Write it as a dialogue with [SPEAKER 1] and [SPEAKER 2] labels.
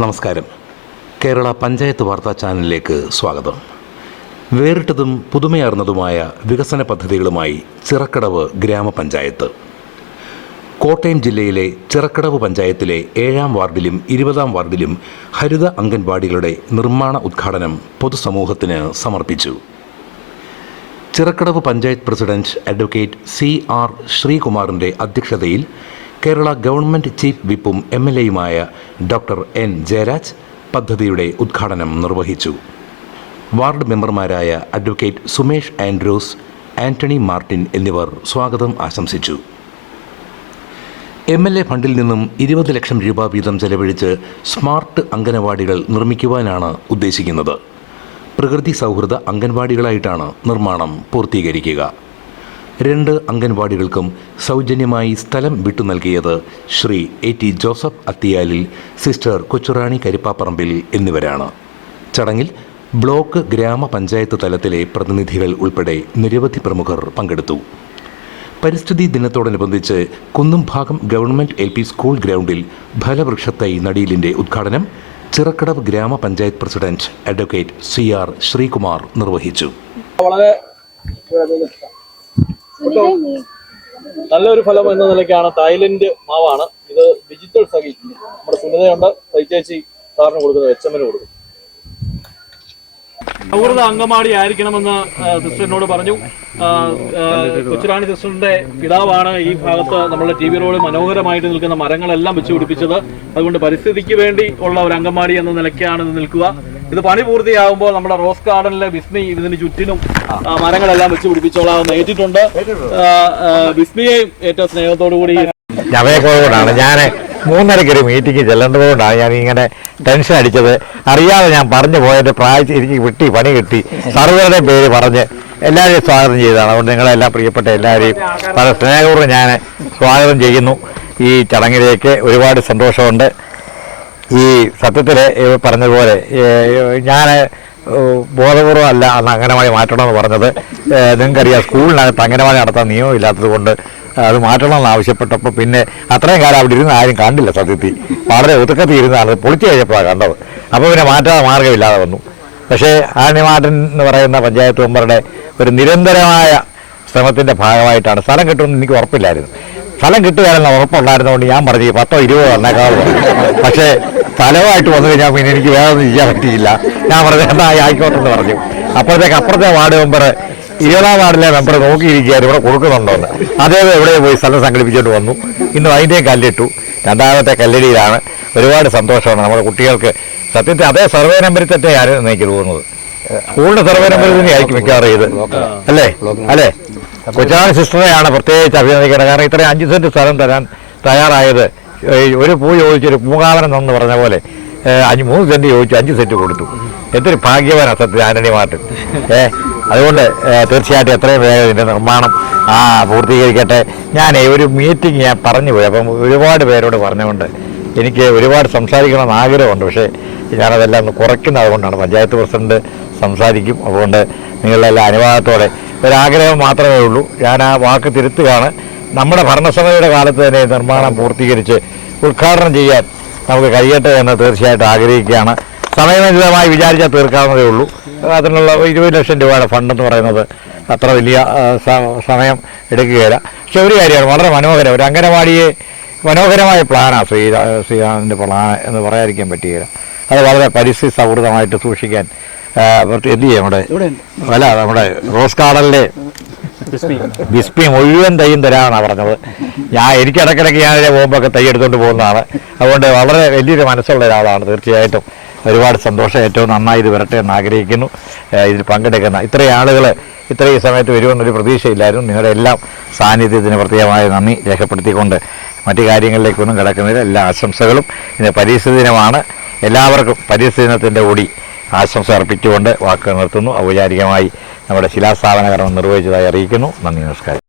[SPEAKER 1] നമസ്കാരം. കേരള പഞ്ചായത്ത് വാർത്താ ചാനലിലേക്ക് സ്വാഗതം. വേറിട്ടതും പുതുമയാർന്നതുമായ വികസന പദ്ധതികളുമായി ചിറക്കടവ് ഗ്രാമപഞ്ചായത്ത്. കോട്ടയം ജില്ലയിലെ ചിറക്കടവ് പഞ്ചായത്തിലെ ഏഴാം വാർഡിലും ഇരുപതാം വാർഡിലും ഹരിത അംഗൻവാടികളുടെ നിർമ്മാണ ഉദ്ഘാടനം പൊതുസമൂഹത്തിന് സമർപ്പിച്ചു. Chirakkadavu panchayat president advocate C R ശ്രീകുമാറിന്റെ അധ്യക്ഷതയിൽ കേരള ഗവൺമെന്റ് ചീഫ് വിപ്പും എം എൽ എയുമായ ഡോക്ടർ എൻ ജയരാജ് പദ്ധതിയുടെ ഉദ്ഘാടനം നിർവഹിച്ചു. വാർഡ് മെമ്പർമാരായ advocate Sumesh Andrews Antony Martin എന്നിവർ സ്വാഗതം ആശംസിച്ചു. എം എൽ എ ഫണ്ടിൽ നിന്നും ഇരുപത് ലക്ഷം രൂപ വീതം ചെലവഴിച്ച് സ്മാർട്ട് അംഗനവാടികൾ നിർമ്മിക്കുവാനാണ് ഉദ്ദേശിക്കുന്നത്. പ്രകൃതി സൗഹൃദ അംഗൻവാടികളായിട്ടാണ് നിർമ്മാണം പൂർത്തീകരിക്കുക. രണ്ട് അംഗൻവാടികൾക്കും സൗജന്യമായി സ്ഥലം വിട്ടു നൽകിയത് Shri A T Joseph Athiyalil sister Kochurani Karippaparambil എന്നിവരാണ്. ചടങ്ങിൽ ബ്ലോക്ക് ഗ്രാമപഞ്ചായത്ത് തലത്തിലെ പ്രതിനിധികൾ ഉൾപ്പെടെ നിരവധി പ്രമുഖർ പങ്കെടുത്തു. പരിസ്ഥിതി ദിനത്തോടനുബന്ധിച്ച് Kunnumbhagam government L P school ഗ്രൗണ്ടിൽ ഫലവൃക്ഷത്തൈ നടീലിന്റെ ഉദ്ഘാടനം ചിറക്കടവ് ഗ്രാമപഞ്ചായത്ത് president advocate C R Sreekumar നിർവഹിച്ചു.
[SPEAKER 2] വളരെ നല്ലൊരു ഫലം എന്ന നിലയ്ക്കാണ് തായ്ലൻഡ് മാവാണ്. ഇത് ഡിജിറ്റൽ സഖി. നമ്മുടെ സുനിതയുണ്ട്. സൈചേച്ചി സാറിന് കൊടുക്കുന്നത് എച്ച് എമ്മിന് കൊടുക്കും സൗഹൃദ അങ്കമാടി ആയിരിക്കണമെന്ന് സിസ്റ്ററിനോട് പറഞ്ഞു. കൊച്ചുറാണി സിസ്റ്ററിന്റെ പിതാവാണ് ഈ ഭാഗത്ത് നമ്മുടെ ടി വി റോഡ് മനോഹരമായിട്ട് നിൽക്കുന്ന മരങ്ങളെല്ലാം വെച്ച് പിടിപ്പിച്ചത്. അതുകൊണ്ട് പരിസ്ഥിതിക്ക് വേണ്ടി ഉള്ള ഒരു അങ്കമാടി എന്ന നിലയ്ക്കാണ് നിൽക്കുക. ഇത് പണി പൂർത്തിയാകുമ്പോൾ നമ്മുടെ റോസ് ഗാർഡനിലെ വിസ്മി ഇതിന് ചുറ്റിനും മരങ്ങളെല്ലാം വെച്ച് പിടിപ്പിച്ചോളാമെന്ന് ഏറ്റിട്ടുണ്ട്. വിസ്മിയെയും ഏറ്റവും സ്നേഹത്തോടു കൂടി
[SPEAKER 3] സമയക്കുറവുകൊണ്ടാണ് ഞാൻ മൂന്നരയ്ക്ക് ഒരു മീറ്റിംഗ് ചെല്ലേണ്ടതുകൊണ്ടാണ് ഞാൻ ഇങ്ങനെ ടെൻഷൻ അടിച്ചത്. അറിയാതെ ഞാൻ പറഞ്ഞു പോയത് പ്രായത്തിൽ എനിക്ക് വിട്ടി പണി കിട്ടി. സർവരുടെയും പേര് പറഞ്ഞ് എല്ലാവരെയും സ്വാഗതം ചെയ്തതാണ്. അതുകൊണ്ട് നിങ്ങളെല്ലാം പ്രിയപ്പെട്ട എല്ലാവരെയും വളരെ സ്നേഹപൂർവം ഞാൻ സ്വാഗതം ചെയ്യുന്നു. ഈ ചടങ്ങിലേക്ക് ഒരുപാട് സന്തോഷമുണ്ട്. ഈ സത്യത്തിൽ പറഞ്ഞതുപോലെ ഞാൻ ബോധപൂർവമല്ല അന്ന് അംഗനവാടി മാറ്റണമെന്ന് പറഞ്ഞത്. നിങ്ങൾക്കറിയാം സ്കൂളിനകത്ത് അംഗനവാടി നടത്താൻ നിയമം ഇല്ലാത്തത് കൊണ്ട് അത് മാറ്റണമെന്ന് ആവശ്യപ്പെട്ടപ്പോൾ പിന്നെ അത്രയും കാലം അവിടെ ഇരുന്ന് ആരും കണ്ടില്ല സത്യത്തിൽ. വളരെ ഒതുക്കത്തിൽ ഇരുന്നാണ് പൊളിച്ചു കഴിഞ്ഞപ്പോഴാണ് കണ്ടത്. അപ്പോൾ പിന്നെ മാറ്റാതെ മാർഗമില്ലാതെ വന്നു. പക്ഷേ ആണിമാട്ടൻ എന്ന് പറയുന്ന പഞ്ചായത്ത് മെമ്പറുടെ ഒരു നിരന്തരമായ ശ്രമത്തിന്റെ ഭാഗമായിട്ടാണ് സ്ഥലം കിട്ടുമെന്ന് എനിക്ക് ഉറപ്പില്ലായിരുന്നു. സ്ഥലം കിട്ടുകയാണെന്ന് ഉറപ്പുണ്ടായിരുന്നതുകൊണ്ട് ഞാൻ പറഞ്ഞു "ഈ പത്തോ ഇരുപതോ എന്നേക്കാളും പക്ഷേ സ്ഥലമായിട്ട് വന്നു കഴിഞ്ഞാൽ പിന്നെ എനിക്ക് വേറെ ഒന്നും ചെയ്യാൻ പറ്റിയില്ല. ഞാൻ പറഞ്ഞു എന്നാ ആയിക്കോട്ടെ എന്ന് പറഞ്ഞു. അപ്പോഴത്തേക്ക് അപ്പുറത്തെ വാർഡ് മെമ്പർ ഇരുപതാം വാർഡിലെ മെമ്പർ നോക്കിയിരിക്കുകയായിരുന്നു ഇവിടെ കൊടുക്കുന്നുണ്ടോന്ന് അതേ എവിടെ പോയി സ്ഥലം സംഘടിപ്പിച്ചുകൊണ്ട് വന്നു. ഇന്ന് അതിന്റെയും കല്ലിട്ടു. രണ്ടാമത്തെ കല്ലടിയിലാണ്. ഒരുപാട് സന്തോഷമാണ്. നമ്മുടെ കുട്ടികൾക്ക് സത്യത്തിൽ അതേ സർവേ നമ്പറിൽ തന്നെയാണ് എനിക്ക് തോന്നുന്നത് സ്കൂളിന്റെ സർവേ നമ്പറിൽ തന്നെയായിരിക്കും മിക്കവാറും ഇത്. അല്ലേ? അല്ലേ? കൊച്ചാൻ സിസ്റ്ററെയാണ് പ്രത്യേകിച്ച് അഭിനന്ദിക്കേണ്ടത്. കാരണം ഇത്രയും അഞ്ച് സെന്റ് സ്ഥലം തരാൻ തയ്യാറായത് ഒരു പൂ ചോദിച്ചൊരു പൂങ്കാവനം എന്ന് പറഞ്ഞ പോലെ. അഞ്ച് മൂന്ന് സെന്റ് ചോദിച്ചു അഞ്ച് സെന്റ് കൊടുത്തു. എന്തൊരു ഭാഗ്യവാനാണ് സത്യ ആന്റണി ഏ അതുകൊണ്ട് തീർച്ചയായിട്ടും എത്രയും വേഗം ഇതിന്റെ നിർമ്മാണം ആ പൂർത്തീകരിക്കട്ടെ. ഞാൻ ഒരു മീറ്റിംഗ് ഞാൻ പറഞ്ഞു പോയി. അപ്പം ഒരുപാട് പേരോട് പറഞ്ഞുകൊണ്ട് എനിക്ക് ഒരുപാട് സംസാരിക്കണമെന്ന് ആഗ്രഹമുണ്ട്. പക്ഷേ ഞാനതെല്ലാം കുറയ്ക്കുന്നത് അതുകൊണ്ടാണ്. പഞ്ചായത്ത് പ്രസിഡന്റ് സംസാരിക്കും. അതുകൊണ്ട് നിങ്ങളുടെ എല്ലാ അനുവാദത്തോടെ. ഒരാഗ്രഹം മാത്രമേ ഉള്ളൂ. ഞാൻ ആ വാക്ക് തിരുത്തുകയാണ്. നമ്മുടെ ഭരണസമിതിയുടെ കാലത്ത് തന്നെ നിർമ്മാണം പൂർത്തീകരിച്ച് ഉദ്ഘാടനം ചെയ്യാൻ നമുക്ക് കഴിയട്ടെ എന്ന് തീർച്ചയായിട്ടും ആഗ്രഹിക്കുകയാണ്. സമയബന്ധിതമായി വിചാരിച്ചാൽ തീർക്കാവുന്നതേ ഉള്ളൂ. അതിനുള്ള ഇരുപത് ലക്ഷം രൂപയുടെ ഫണ്ടെന്ന് പറയുന്നത് അത്ര വലിയ സമയം എടുക്കുകയില്ല. പക്ഷെ ഒരു കാര്യമാണ് വളരെ മനോഹരം. ഒരു അംഗനവാടിയെ മനോഹരമായ പ്ലാനാണ് ശ്രീ ശ്രീരാമന്റെ പ്ലാൻ എന്ന് പറയാതിരിക്കാൻ പറ്റുകയില്ല. അത് വളരെ പരിസ്ഥിതി സൗഹൃദമായിട്ട് സൂക്ഷിക്കാൻ എന്ത് ചെയ്യും നമ്മുടെ അല്ല നമ്മുടെ റോസ് ഗാർഡനിലെ ബിസ്പി മുഴുവൻ തൈയും തരാമെന്നാണ് പറഞ്ഞത്. ഞാൻ എനിക്ക് ഇടയ്ക്കിടയ്ക്ക് ഞാൻ പോകുമ്പോഴൊക്കെ തൈ എടുത്തുകൊണ്ട് പോകുന്നതാണ്. അതുകൊണ്ട് വളരെ വലിയൊരു മനസ്സുള്ള ഒരാളാണ് തീർച്ചയായിട്ടും. ഒരുപാട് സന്തോഷം ഏറ്റവും നന്നായി ഇത് വരട്ടെ എന്ന് ആഗ്രഹിക്കുന്നു. ഇതിൽ പങ്കെടുക്കുന്ന ഇത്രയും ആളുകൾ ഇത്രയും സമയത്ത് വരുമെന്നൊരു പ്രതീക്ഷയില്ലായിരുന്നു. നിങ്ങളുടെ എല്ലാം സാന്നിധ്യത്തിന് പ്രത്യേകമായ നന്ദി രേഖപ്പെടുത്തിക്കൊണ്ട് മറ്റു കാര്യങ്ങളിലേക്കൊന്നും കിടക്കുന്നില്ല. എല്ലാ ആശംസകളും. ഇന്ന് പരിസ്ഥിതി ദിനമാണ്. എല്ലാവർക്കും പരിസ്ഥിതി ദിനത്തിന്റെ കൂടി ആശംസ അർപ്പിച്ചുകൊണ്ട് വാക്കുകൾ നിർത്തുന്നു. ഔപചാരികമായി നമ്മുടെ ശിലാസ്ഥാപന കർമ്മം നിർവഹിച്ചതായി അറിയിക്കുന്നു. നന്ദി നമസ്കാരം.